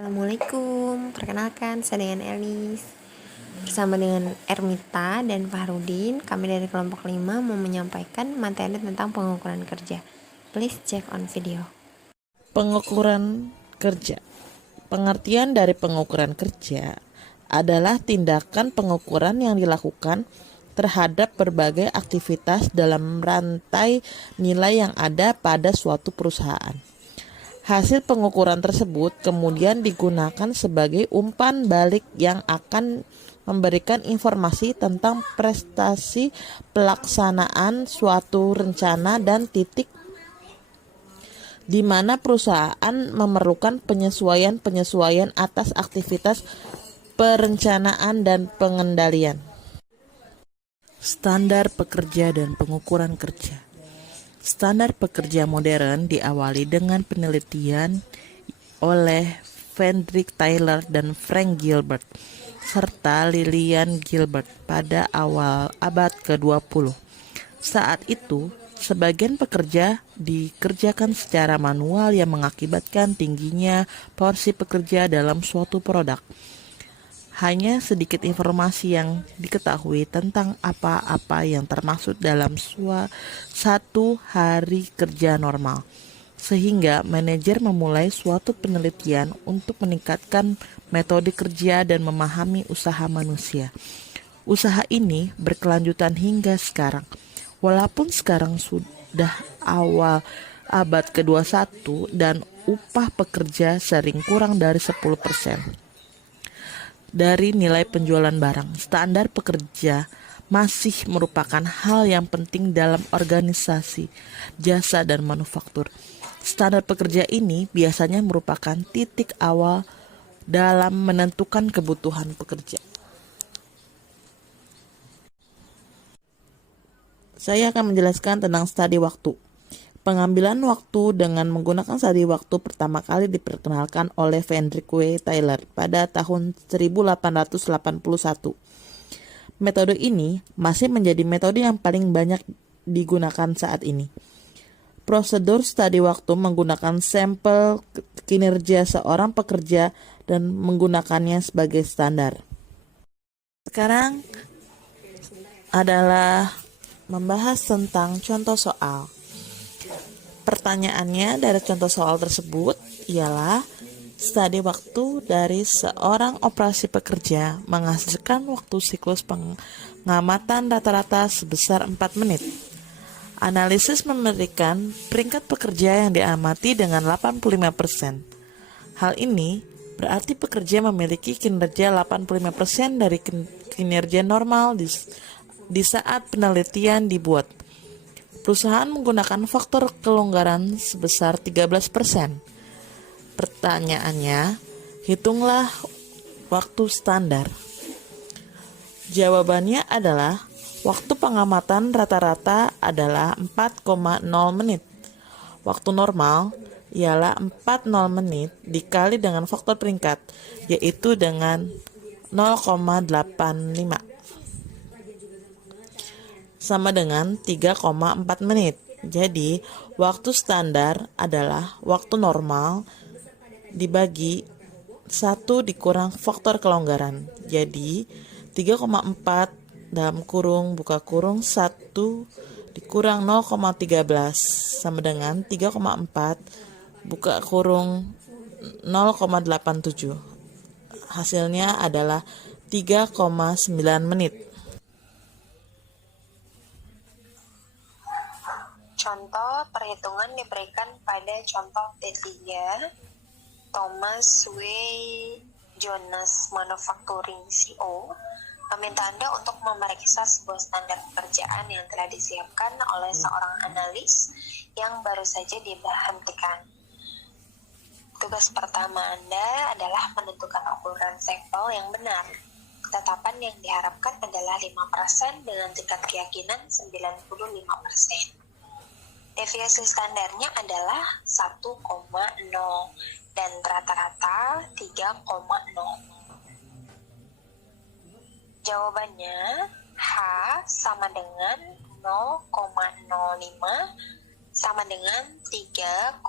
Assalamualaikum, perkenalkan saya dengan Elis. Bersama dengan Ermita dan Fahrudin, kami dari kelompok 5 mau menyampaikan materi tentang pengukuran kerja. Please check on video. Pengukuran kerja. Pengertian dari pengukuran kerja adalah tindakan pengukuran yang dilakukan terhadap berbagai aktivitas dalam rantai nilai yang ada pada suatu perusahaan. Hasil pengukuran tersebut kemudian digunakan sebagai umpan balik yang akan memberikan informasi tentang prestasi pelaksanaan suatu rencana dan titik di mana perusahaan memerlukan penyesuaian-penyesuaian atas aktivitas perencanaan dan pengendalian. Standar pekerja dan pengukuran kerja. Standar pekerja modern diawali dengan penelitian oleh Frederick Taylor dan Frank Gilbert serta Lillian Gilbert pada awal abad ke-20. Saat itu, sebagian pekerja dikerjakan secara manual yang mengakibatkan tingginya porsi pekerja dalam suatu produk. Hanya sedikit informasi yang diketahui tentang apa-apa yang termasuk dalam satu hari kerja normal. Sehingga manajer memulai suatu penelitian untuk meningkatkan metode kerja dan memahami usaha manusia. Usaha ini berkelanjutan hingga sekarang. Walaupun sekarang sudah awal abad ke-21 dan upah pekerja sering kurang dari 10% dari nilai penjualan barang, standar pekerja masih merupakan hal yang penting dalam organisasi, jasa, dan manufaktur. Standar pekerja ini biasanya merupakan titik awal dalam menentukan kebutuhan pekerja. Saya akan menjelaskan tentang studi waktu. Pengambilan waktu dengan menggunakan studi waktu pertama kali diperkenalkan oleh Frederick W. Taylor pada tahun 1881. Metode ini masih menjadi metode yang paling banyak digunakan saat ini. Prosedur studi waktu menggunakan sampel kinerja seorang pekerja dan menggunakannya sebagai standar. Sekarang adalah membahas tentang contoh soal. Pertanyaannya dari contoh soal tersebut ialah studi waktu dari seorang operasi pekerja menghasilkan waktu siklus pengamatan rata-rata sebesar 4 menit. Analisis memberikan peringkat pekerja yang diamati dengan 85%. Hal ini berarti pekerja memiliki kinerja 85% dari kinerja normal di saat penelitian dibuat. Perusahaan menggunakan faktor kelonggaran sebesar 13%. Pertanyaannya, hitunglah waktu standar. Jawabannya adalah waktu pengamatan rata-rata adalah 4,0 menit. Waktu normal ialah 40 menit dikali dengan faktor peringkat, yaitu dengan 0,85. Sama dengan 3,4 menit. Jadi, waktu standar adalah waktu normal dibagi 1 dikurang faktor kelonggaran. Jadi, 3,4 dalam kurung buka kurung 1 dikurang 0,13 sama dengan 3,4 buka kurung 0,87. Hasilnya adalah 3,9 menit. Contoh perhitungan diberikan pada contoh T3. Thomas W. Jonas Manufacturing CO meminta Anda untuk memeriksa sebuah standar pekerjaan yang telah disiapkan oleh seorang analis yang baru saja diberhentikan. Tugas pertama Anda adalah menentukan ukuran sampel yang benar. Ketetapan yang diharapkan adalah 5% dengan tingkat keyakinan 95%. Deviasi standarnya adalah 1,0 dan rata-rata 3,0. Jawabannya H sama dengan 0,05 sama dengan 3,00,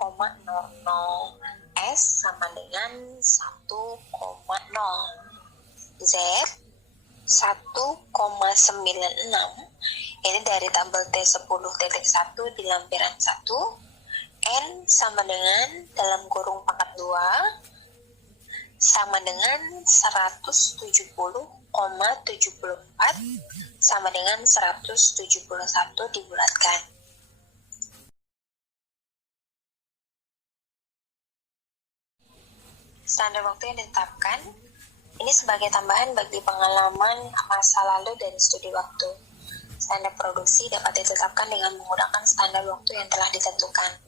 S sama dengan 1. Z 1,96. Ini dari tabel T10.1 di lampiran 1. N sama dengan dalam kurung pangkat 2 sama dengan 170,74 sama dengan 171 dibulatkan. Standar waktu yang ditetapkan ini sebagai tambahan bagi pengalaman masa lalu dan studi waktu. Standar produksi dapat ditetapkan dengan menggunakan standar waktu yang telah ditentukan.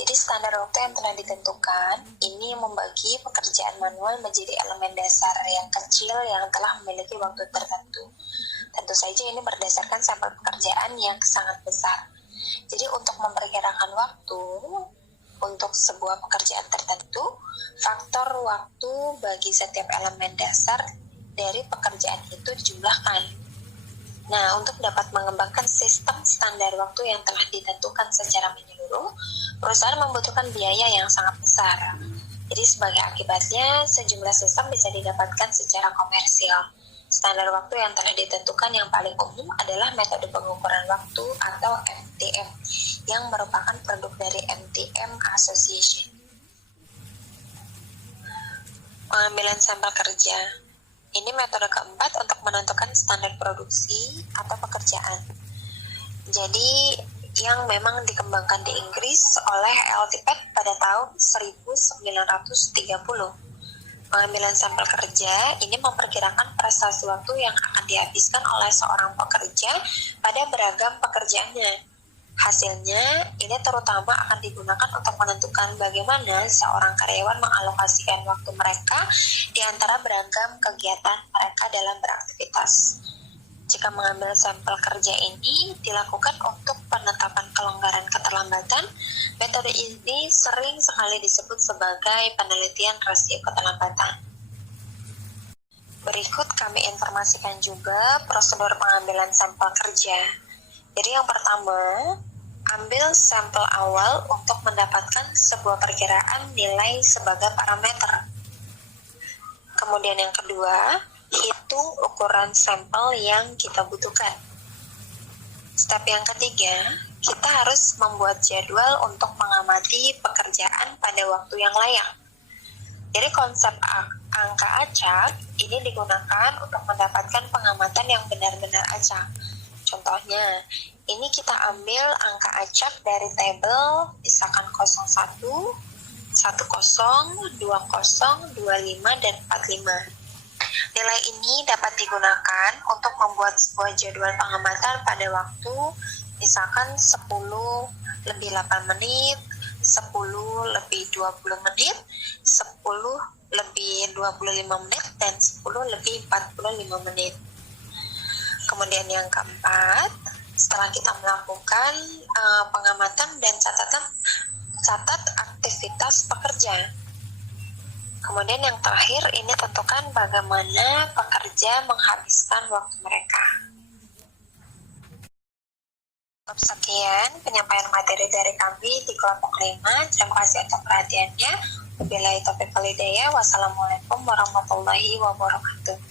Jadi standar waktu yang telah ditentukan ini membagi pekerjaan manual menjadi elemen dasar yang kecil yang telah memiliki waktu tertentu. Tentu saja ini berdasarkan sampel pekerjaan yang sangat besar. Jadi untuk memperkirakan waktu untuk sebuah pekerjaan tertentu, faktor waktu bagi setiap elemen dasar dari pekerjaan itu dijumlahkan. Nah, untuk dapat mengembangkan sistem standar waktu yang telah ditentukan secara menyeluruh, perusahaan membutuhkan biaya yang sangat besar. Jadi sebagai akibatnya, sejumlah sistem bisa didapatkan secara komersial. Standar waktu yang telah ditentukan yang paling umum adalah metode pengukuran waktu atau MTM, yang merupakan produk dari MTM Association. Pengambilan sampel kerja. Ini metode keempat untuk menentukan standar produksi atau pekerjaan. Jadi yang memang dikembangkan di Inggris oleh LTPAT pada tahun 1930. Pengambilan sampel kerja ini memperkirakan prestasi waktu yang akan dihabiskan oleh seorang pekerja pada beragam pekerjaannya. Hasilnya, ini terutama akan digunakan untuk menentukan bagaimana seorang karyawan mengalokasikan waktu mereka di antara beragam kegiatan mereka dalam beraktivitas. Jika mengambil sampel kerja ini dilakukan untuk penetapan kelonggaran keterlambatan, metode ini sering sekali disebut sebagai penelitian rasio keterlambatan. Berikut kami informasikan juga prosedur pengambilan sampel kerja. Jadi yang pertama, ambil sampel awal untuk mendapatkan sebuah perkiraan nilai sebagai parameter. Kemudian yang kedua, hitung ukuran sampel yang kita butuhkan. Step yang ketiga, kita harus membuat jadwal untuk mengamati pekerjaan pada waktu yang layak. Jadi konsep angka acak ini digunakan untuk mendapatkan pengamatan yang benar-benar acak. Contohnya, ini kita ambil angka acak dari tabel misalkan 01, 10, 20, 25, dan 45. Nilai ini dapat digunakan untuk membuat sebuah jadwal pengamatan pada waktu misalkan 10 lebih 8 menit, 10 lebih 20 menit, 10 lebih 25 menit, dan 10 lebih 45 menit. Kemudian yang keempat, setelah kita melakukan pengamatan dan catat aktivitas pekerja. Kemudian yang terakhir, ini tentukan bagaimana pekerja menghabiskan waktu mereka. Sekian penyampaian materi dari kami di kelompok 5. Terima kasih atas perhatiannya. Wabillahi taufiq wal hidayah. Wassalamualaikum warahmatullahi wabarakatuh.